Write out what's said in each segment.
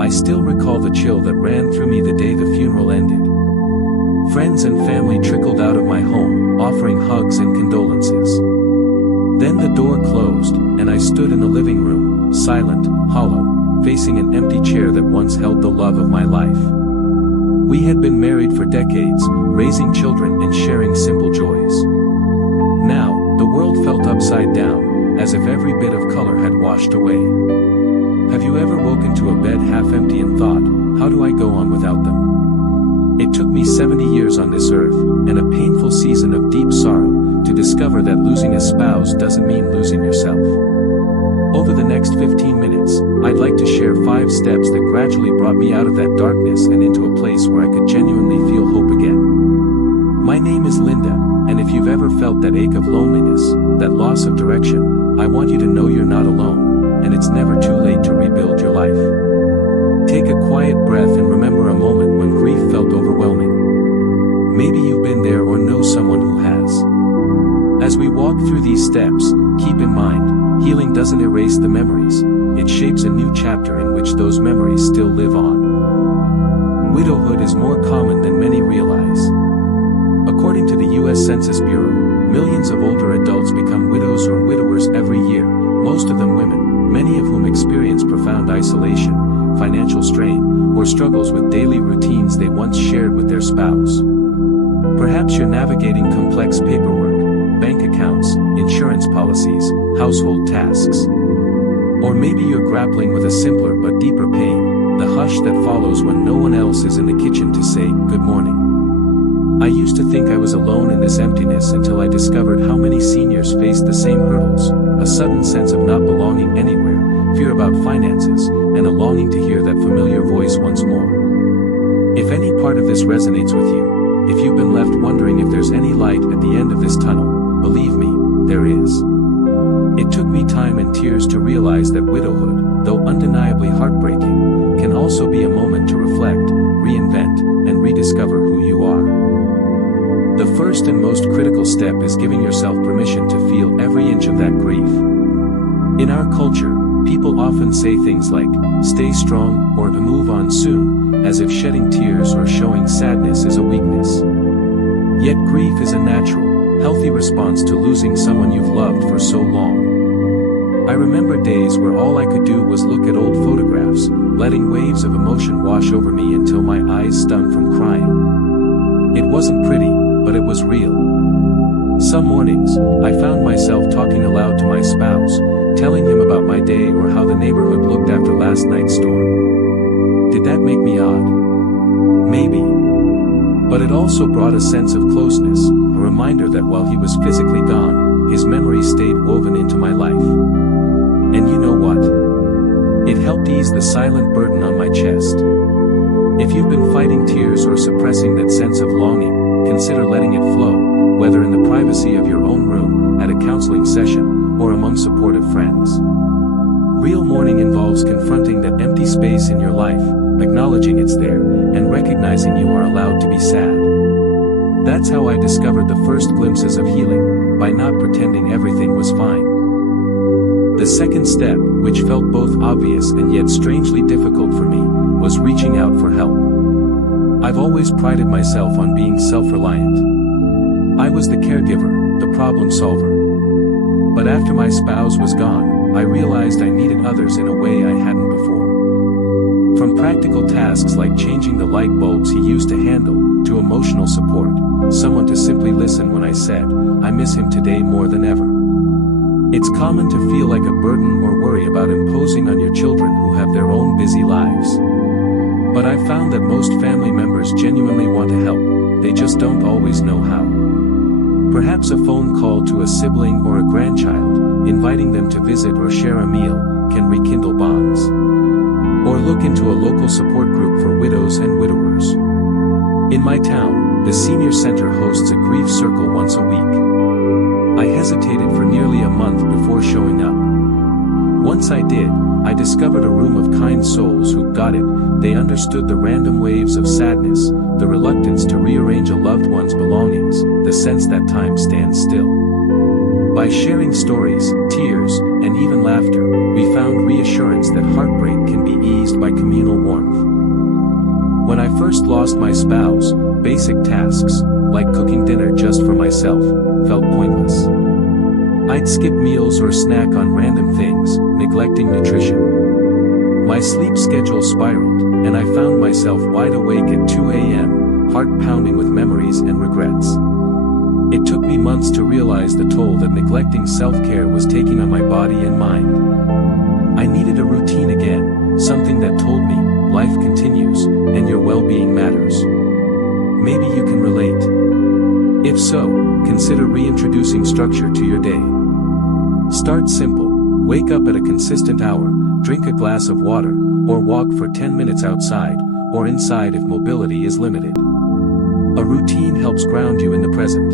I still recall the chill that ran through me the day the funeral ended. Friends and family trickled out of my home, offering hugs and condolences. Then the door closed, and I stood in the living room, silent, hollow, facing an empty chair that once held the love of my life. We had been married for decades, raising children and sharing simple joys. Now, the world felt upside down, as if every bit of color had washed away. Have you ever woken to a bed half empty and thought, how do I go on without them? It took me 70 years on this earth, and a painful season of deep sorrow, to discover that losing a spouse doesn't mean losing yourself. Over the next 15 minutes, I'd like to share 5 steps that gradually brought me out of that darkness and into a place where I could genuinely feel hope again. My name is Linda, and if you've ever felt that ache of loneliness, that loss of direction, I want you to know you're not alone, and it's never too late to rebuild your life. Take a quiet breath and remember a moment when grief felt overwhelming. Maybe you've been there or know someone who has. As we walk through these steps, keep in mind, healing doesn't erase the memories, it shapes a new chapter in which those memories still live on. Widowhood is more common than many realize. According to the U.S. Census Bureau, millions of older adults become widows or widowers every year, most of them women, many of whom experience profound isolation, financial strain, or struggles with daily routines they once shared with their spouse. Perhaps you're navigating complex paperwork, bank accounts, insurance policies, household tasks. Or maybe you're grappling with a simpler but deeper pain, the hush that follows when no one else is in the kitchen to say, good morning. I used to think I was alone in this emptiness until I discovered how many seniors face the same hurdles, a sudden sense of not belonging anywhere, fear about finances, and a longing to hear that familiar voice once more. If any part of this resonates with you, if you've been left wondering if there's any light at the end of this tunnel, believe me, there is. It took me time and tears to realize that widowhood, though undeniably heartbreaking, can also be a moment to reflect, reinvent, and rediscover who you are. The first and most critical step is giving yourself permission to feel every inch of that grief. In our culture, people often say things like, stay strong, or to move on soon, as if shedding tears or showing sadness is a weakness. Yet grief is a natural, healthy response to losing someone you've loved for so long. I remember days where all I could do was look at old photographs, letting waves of emotion wash over me until my eyes stung from crying. It wasn't pretty, but it was real. Some mornings, I found myself talking aloud to my spouse, telling him about my day or how the neighborhood looked after last night's storm. Did that make me odd? Maybe. But it also brought a sense of closeness, a reminder that while he was physically gone, his memories stayed woven into my life. And you know what? It helped ease the silent burden on my chest. If you've been fighting tears or suppressing that sense of longing, consider letting it flow, whether in the privacy of your own room, at a counseling session, or among supportive friends. Real mourning involves confronting that empty space in your life, acknowledging it's there, and recognizing you are allowed to be sad. That's how I discovered the first glimpses of healing, by not pretending everything was fine. The second step, which felt both obvious and yet strangely difficult for me, was reaching out for help. I've always prided myself on being self-reliant. I was the caregiver, the problem solver. But after my spouse was gone, I realized I needed others in a way I hadn't before. From practical tasks like changing the light bulbs he used to handle, to emotional support, someone to simply listen when I said, I miss him today more than ever. It's common to feel like a burden or worry about imposing on your children who have their own busy lives. But I've found that most family members genuinely want to help, they just don't always know how. Perhaps a phone call to a sibling or a grandchild, inviting them to visit or share a meal, can rekindle bonds. Or look into a local support group for widows and widowers. In my town, the senior center hosts a grief circle once a week. I hesitated for nearly a month before showing up. Once I did, I discovered a room of kind souls who got it. They understood the random waves of sadness, the reluctance to rearrange a loved one's belongings, the sense that time stands still. By sharing stories, tears, and even laughter, we found reassurance that heartbreak can be eased by communal warmth. When I first lost my spouse, basic tasks, like cooking dinner just for myself, felt pointless. I'd skip meals or snack on random things, neglecting nutrition. My sleep schedule spiraled, and I found myself wide awake at 2 a.m., heart pounding with memories and regrets. It took me months to realize the toll that neglecting self-care was taking on my body and mind. I needed a routine again, something that told me, life continues, and your well-being matters. Maybe you can relate. If so, consider reintroducing structure to your day. Start simple, wake up at a consistent hour, drink a glass of water, or walk for 10 minutes outside, or inside if mobility is limited. A routine helps ground you in the present.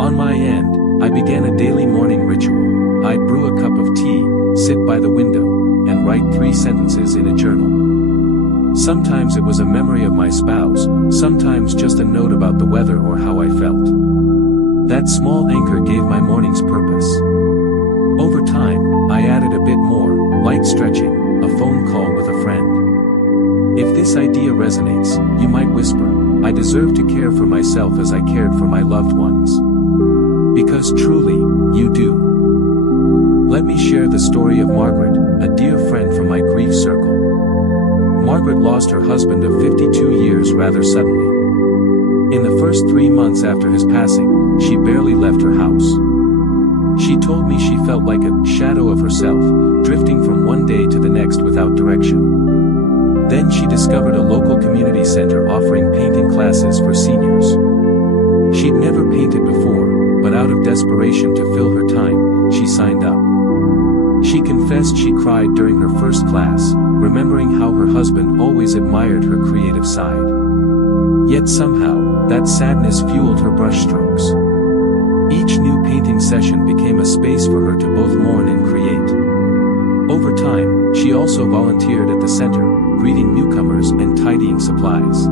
On my end, I began a daily morning ritual. I'd brew a cup of tea, sit by the window, and write 3 sentences in a journal. Sometimes it was a memory of my spouse, sometimes just a note about the weather or how I felt. That small anchor gave my mornings purpose. Over time, I added a bit more, light stretching, a phone call with a friend. If this idea resonates, you might whisper, I deserve to care for myself as I cared for my loved ones. Because truly, you do. Let me share the story of Margaret, a dear friend from my grief circle. Margaret lost her husband of 52 years rather suddenly. In the first 3 months after his passing, she barely left her house. She told me she felt like a shadow of herself, drifting from one day to the next without direction. Then she discovered a local community center offering painting classes for seniors. She'd never painted before, but out of desperation to fill her time, she signed up. She confessed she cried during her first class, remembering how her husband always admired her creative side. Yet somehow, that sadness fueled her brushstrokes. Each new painting session became a space for her to both mourn and create. Over time, she also volunteered at the center, greeting newcomers and tidying supplies.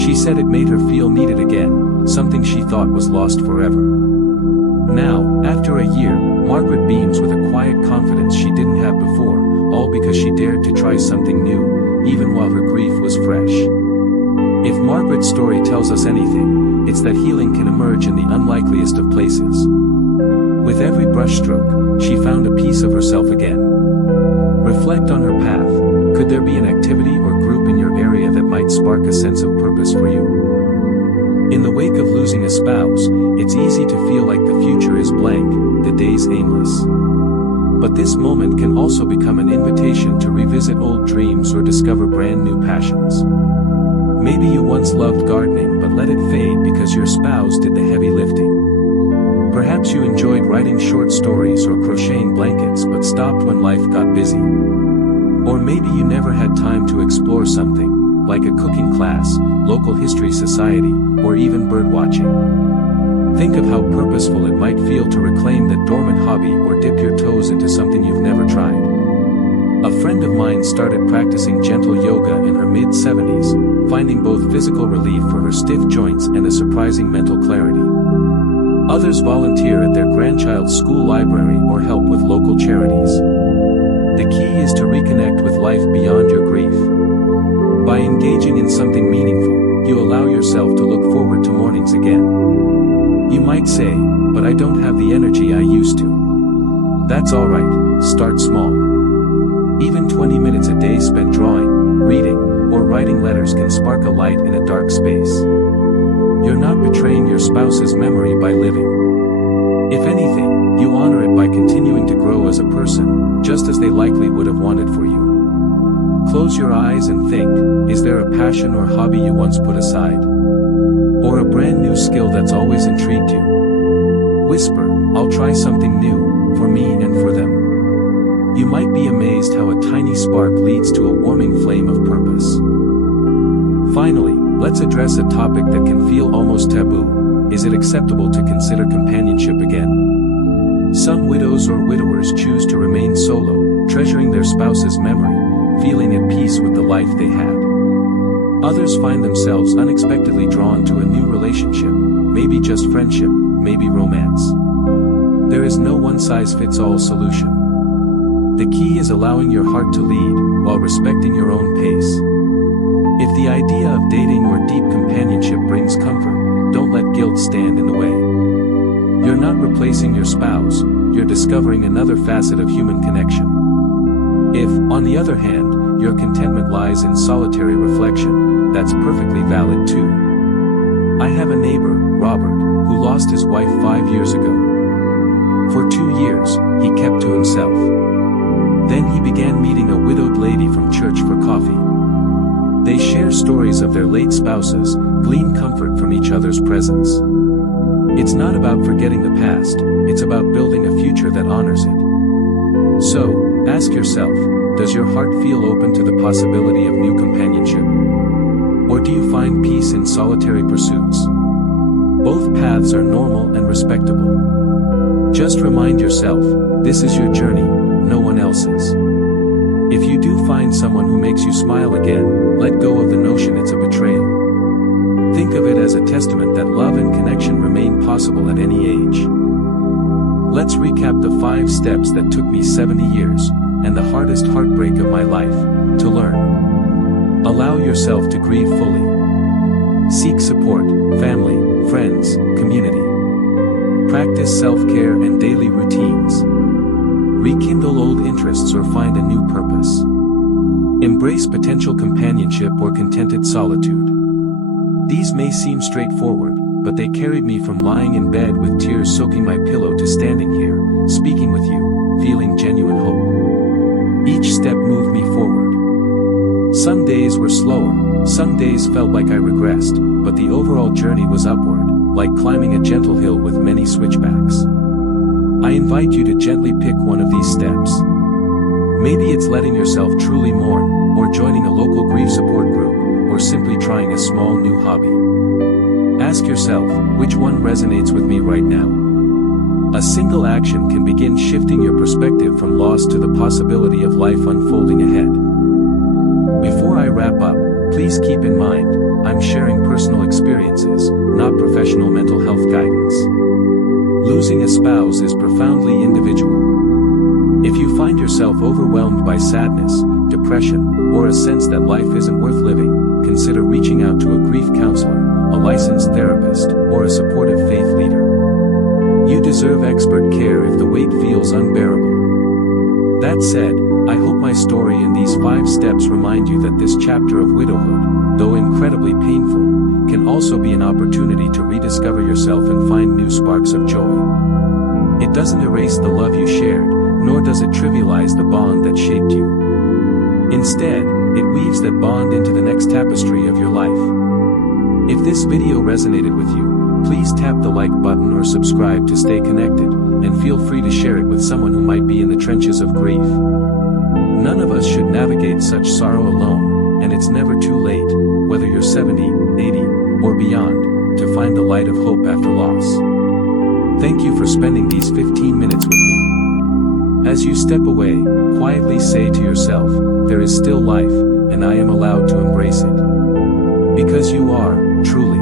She said it made her feel needed again, something she thought was lost forever. Now, after a year, Margaret beams with a quiet confidence she didn't have before, all because she dared to try something new, even while her grief was fresh. If Margaret's story tells us anything, it's that healing can emerge in the unlikeliest of places. With every brushstroke, she found a piece of herself again. Reflect on her path. Could there be an activity or group in your area that might spark a sense of purpose for you? In the wake of losing a spouse, it's easy to feel like the future is blank, the days aimless. But this moment can also become an invitation to revisit old dreams or discover brand new passions. Maybe you once loved gardening but let it fade because your spouse did the heavy lifting. Perhaps you enjoyed writing short stories or crocheting blankets but stopped when life got busy. Or maybe you never had time to explore something, like a cooking class, local history society, or even bird watching. Think of how purposeful it might feel to reclaim that dormant hobby or dip your toes into something you've never tried. A friend of mine started practicing gentle yoga in her mid-70s, finding both physical relief for her stiff joints and a surprising mental clarity. Others volunteer at their grandchild's school library or help with local charities. The key is to reconnect with life beyond your grief. By engaging in something meaningful, you allow yourself to look forward to mornings again. You might say, but I don't have the energy I used to. That's alright, start small. Even 20 minutes a day spent drawing, reading, or writing letters can spark a light in a dark space. You're not betraying your spouse's memory by living. If anything, you honor it by continuing to grow as a person, just as they likely would have wanted for you. Close your eyes and think, is there a passion or hobby you once put aside? Or a brand new skill that's always intrigued you? Whisper, I'll try something new, for me and for them. You might be amazed how a tiny spark leads to a warming flame of purpose. Finally, let's address a topic that can feel almost taboo. Is it acceptable to consider companionship again? Some widows or widowers choose to remain solo, treasuring their spouse's memory, feeling at peace with the life they had. Others find themselves unexpectedly drawn to a new relationship, maybe just friendship, maybe romance. There is no one-size-fits-all solution. The key is allowing your heart to lead, while respecting your own pace. If the idea of dating or deep companionship brings comfort, don't let guilt stand in the way. You're not replacing your spouse, you're discovering another facet of human connection. If, on the other hand, your contentment lies in solitary reflection, that's perfectly valid too. I have a neighbor, Robert, who lost his wife 5 years ago. For 2 years, he kept to himself. Then he began meeting a widowed lady from church for coffee. They share stories of their late spouses, glean comfort from each other's presence. It's not about forgetting the past, it's about building a future that honors it. So, ask yourself, does your heart feel open to the possibility of new companionship? Or do you find peace in solitary pursuits? Both paths are normal and respectable. Just remind yourself, this is your journey, no one else's. If you do find someone who makes you smile again, let go of the notion it's a betrayal. Think of it as a testament that love and connection remain possible at any age. Let's recap the 5 steps that took me 70 years, and the hardest heartbreak of my life, to learn. Allow yourself to grieve fully. Seek support, family, friends, community. Practice self-care and daily routines. Rekindle old interests or find a new purpose. Embrace potential companionship or contented solitude. These may seem straightforward, but they carried me from lying in bed with tears soaking my pillow to standing here, speaking with you, feeling genuine hope. Each step moved me forward. Some days were slower, some days felt like I regressed, but the overall journey was upward, like climbing a gentle hill with many switchbacks. I invite you to gently pick one of these steps. Maybe it's letting yourself truly mourn, or joining a local grief support group, or simply trying a small new hobby. Ask yourself, which one resonates with me right now? A single action can begin shifting your perspective from loss to the possibility of life unfolding ahead. Before I wrap up, please keep in mind, I'm sharing personal experiences, not professional mental health guidance. Losing a spouse is profoundly individual. If you find yourself overwhelmed by sadness, depression, or a sense that life isn't worth living, consider reaching out to a grief counselor, a licensed therapist, or a supportive faith leader. You deserve expert care if the weight feels unbearable. That said, I hope my story and these 5 steps remind you that this chapter of widowhood, though incredibly painful, can also be an opportunity to rediscover yourself and find new sparks of joy. It doesn't erase the love you shared, nor does it trivialize the bond that shaped you. Instead, it weaves that bond into the next tapestry of your life. If this video resonated with you, please tap the like button or subscribe to stay connected, and feel free to share it with someone who might be in the trenches of grief. None of us should navigate such sorrow alone, and it's never too late, whether you're 70, 80, or beyond, to find the light of hope after loss. Thank you for spending these 15 minutes with me. As you step away, quietly say to yourself, there is still life, and I am allowed to embrace it. Because you are, truly.